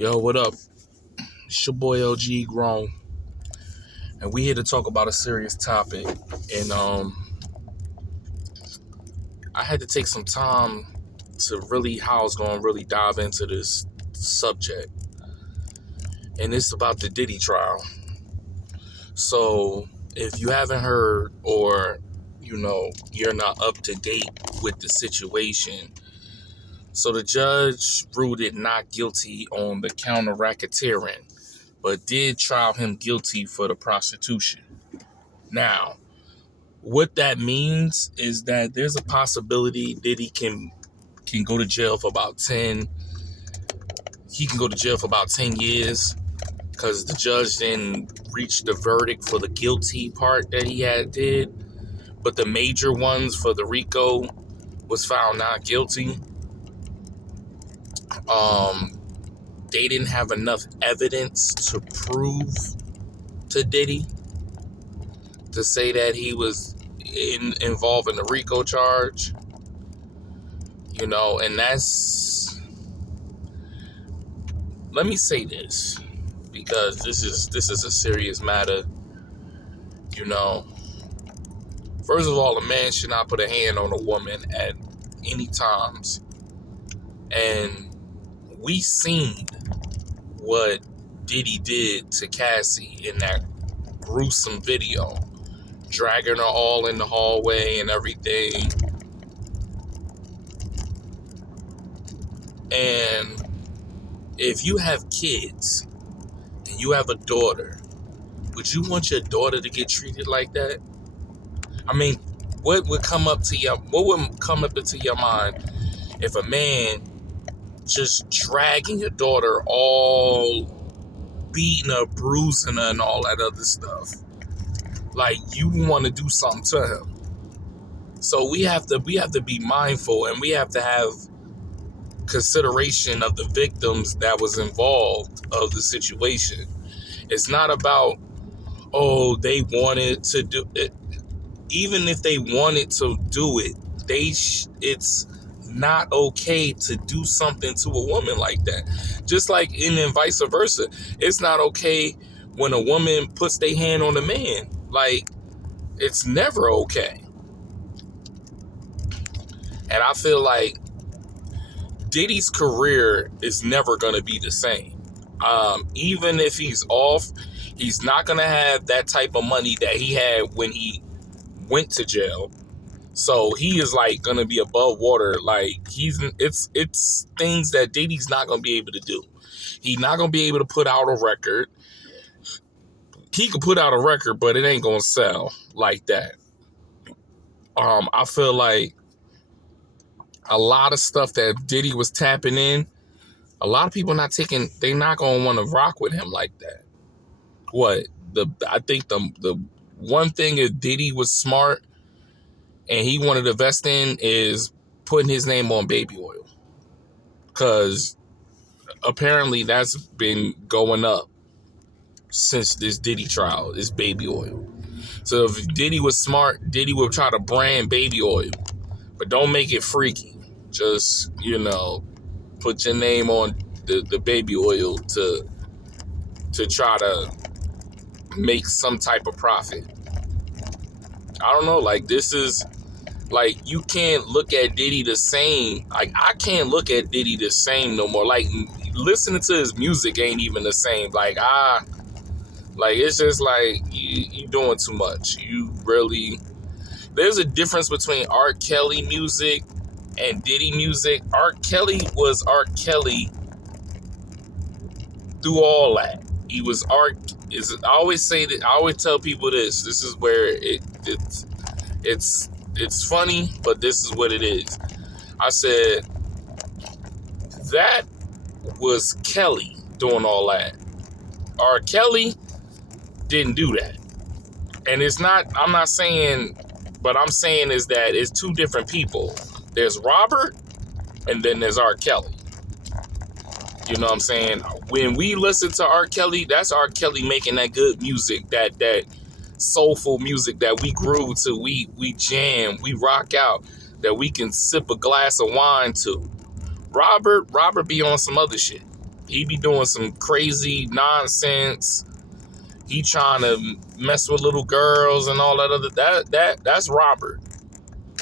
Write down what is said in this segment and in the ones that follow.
Yo, what up? It's your boy LG Grown, and we here to talk about a serious topic. And I had to take some time to how I was going to really dive into this subject, and it's about the Diddy trial. So, if you haven't heard, or you're not up to date with the situation, so the judge ruled it not guilty on the count of racketeering, but did trial him guilty for the prostitution. Now, what that means is that there's a possibility Diddy can go to jail for about 10. He can go to jail for about 10 years because the judge didn't reach the verdict for the guilty part that he did. But the major ones for the RICO was found not guilty. They didn't have enough evidence to prove to Diddy to say that he was involved in the RICO charge, and let me say this, because this is a serious matter. First of all, a man should not put a hand on a woman at any times, and we seen what Diddy did to Cassie in that gruesome video, dragging her all in the hallway and everything. And if you have kids and you have a daughter, would you want your daughter to get treated like that? I mean, what would come up into your mind if a man just dragging your daughter, all beating her, bruising her, and all that other stuff? Like, you want to do something to him. So we have to be mindful, and we have to have consideration of the victims that was involved of the situation. It's not about, they wanted to do it. Even if they wanted to do it, it's not okay to do something to a woman like that. Just like, and then vice versa. It's not okay when a woman puts their hand on a man. Like, it's never okay. And I feel like Diddy's career is never going to be the same. Even if he's off, he's not going to have that type of money that he had when he went to jail. So he is like going to be above water. Like, it's things that Diddy's not going to be able to do. He's not going to be able to put out a record. He could put out a record, but it ain't going to sell like that. I feel like a lot of stuff that Diddy was tapping in, a lot of people they're not going to want to rock with him like that. I think the one thing is Diddy was smart and he wanted to invest in is putting his name on baby oil. Because apparently that's been going up since this Diddy trial, is baby oil. So if Diddy was smart, Diddy would try to brand baby oil. But don't make it freaky. Just, put your name on the baby oil to try to make some type of profit. I don't know, like, this is, like, you can't look at Diddy the same. Like, I can't look at Diddy the same no more. Like, listening to his music ain't even the same. Like, it's just like, you doing too much. There's a difference between R. Kelly music and Diddy music. R. Kelly was R. Kelly through all that. He was I always say that. I always tell people this. This is where it's funny, but this is what it is. I said that was Kelly doing all that. R. Kelly didn't do that. And I'm not saying, but I'm saying is that it's two different people. There's Robert, and then there's R. Kelly. You know what I'm saying? When we listen to R. Kelly, that's R. Kelly making that good music, that soulful music that we groove to, we jam, we rock out, that we can sip a glass of wine to. Robert be on some other shit. He be doing some crazy nonsense. He trying to mess with little girls and all that other that's Robert.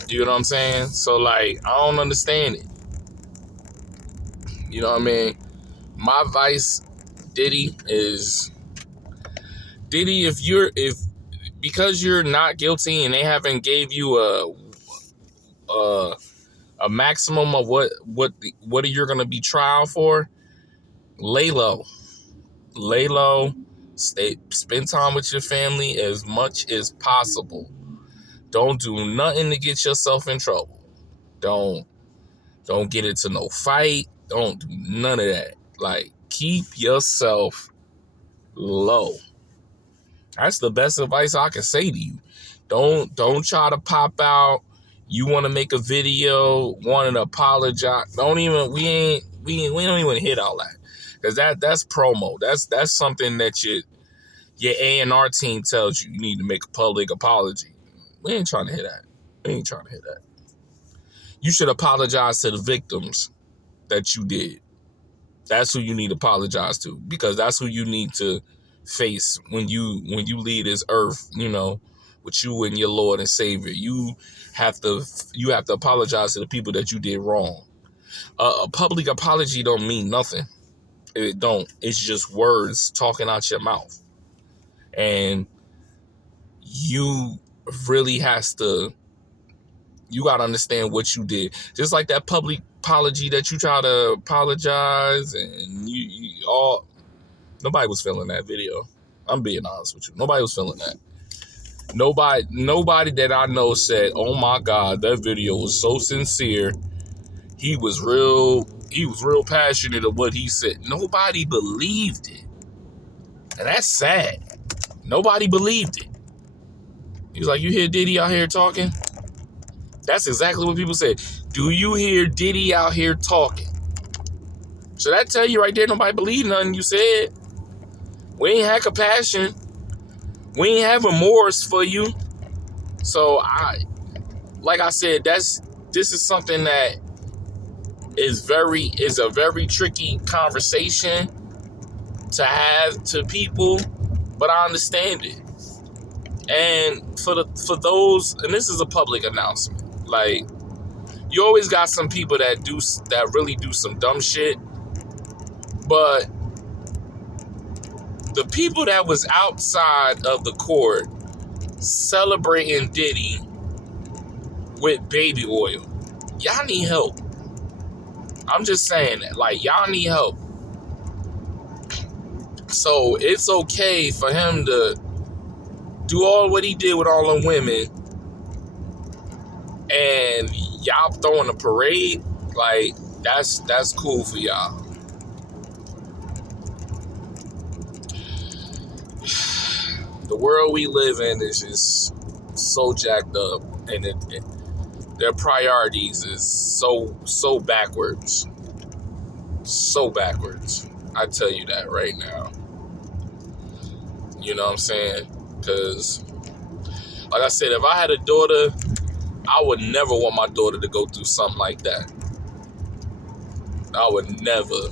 You know what I'm saying? So like I don't understand it. You know what I mean? My advice, Diddy, is if because you're not guilty and they haven't gave you a maximum of what you're gonna be trial for, lay low. Lay low, spend time with your family as much as possible. Don't do nothing to get yourself in trouble. Don't get into no fight. Don't do none of that. Like, keep yourself low. That's the best advice I can say to you. Don't try to pop out. You want to make a video, wanting to apologize. Don't even we don't even hit all that. Cause that's promo. That's something that your A&R team tells you need to make a public apology. We ain't trying to hear that. We ain't trying to hear that. You should apologize to the victims that you did. That's who you need to apologize to, because that's who you need to face when you leave this earth, with you and your Lord and Savior. You have to apologize to the people that you did wrong. A public apology don't mean nothing. It don't. It's just words talking out your mouth. And you really you got to understand what you did. Just like that public apology that you try to apologize, and nobody was feeling that video. I'm being honest with you. Nobody was feeling that. Nobody that I know said, "Oh my God, that video was so sincere. He was real passionate of what he said." Nobody believed it. And that's sad. Nobody believed it. He was like, "You hear Diddy out here talking?" That's exactly what people said. Do you hear Diddy out here talking? So that tell you right there, nobody believed nothing you said. We ain't had compassion. We ain't have remorse for you. So like I said, this is something that is a very tricky conversation to have to people, but I understand it. And for those, and this is a public announcement, like, you always got some people that really do some dumb shit, but the people that was outside of the court celebrating Diddy with baby oil, y'all need help. I'm just saying that, like, y'all need help. So it's okay for him to do all what he did with all the women, and y'all throwing a parade. Like, that's cool for y'all. The world we live in is just so jacked up, and their priorities is so backwards. So backwards. I tell you that right now. You know what I'm saying? Because, like I said, if I had a daughter, I would never want my daughter to go through something like that. I would never.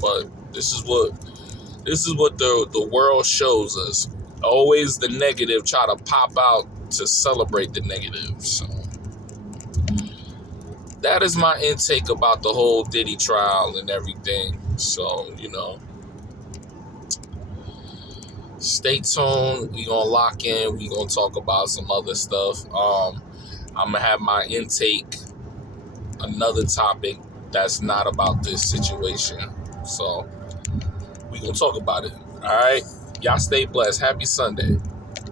But this is what the world shows us. Always the negative try to pop out to celebrate the negative. So that is my intake about the whole Diddy trial and everything. So, stay tuned. We gonna lock in. We gonna talk about some other stuff. I'm gonna have my intake, another topic that's not about this situation. So we gonna talk about it. All right, y'all stay blessed. Happy Sunday.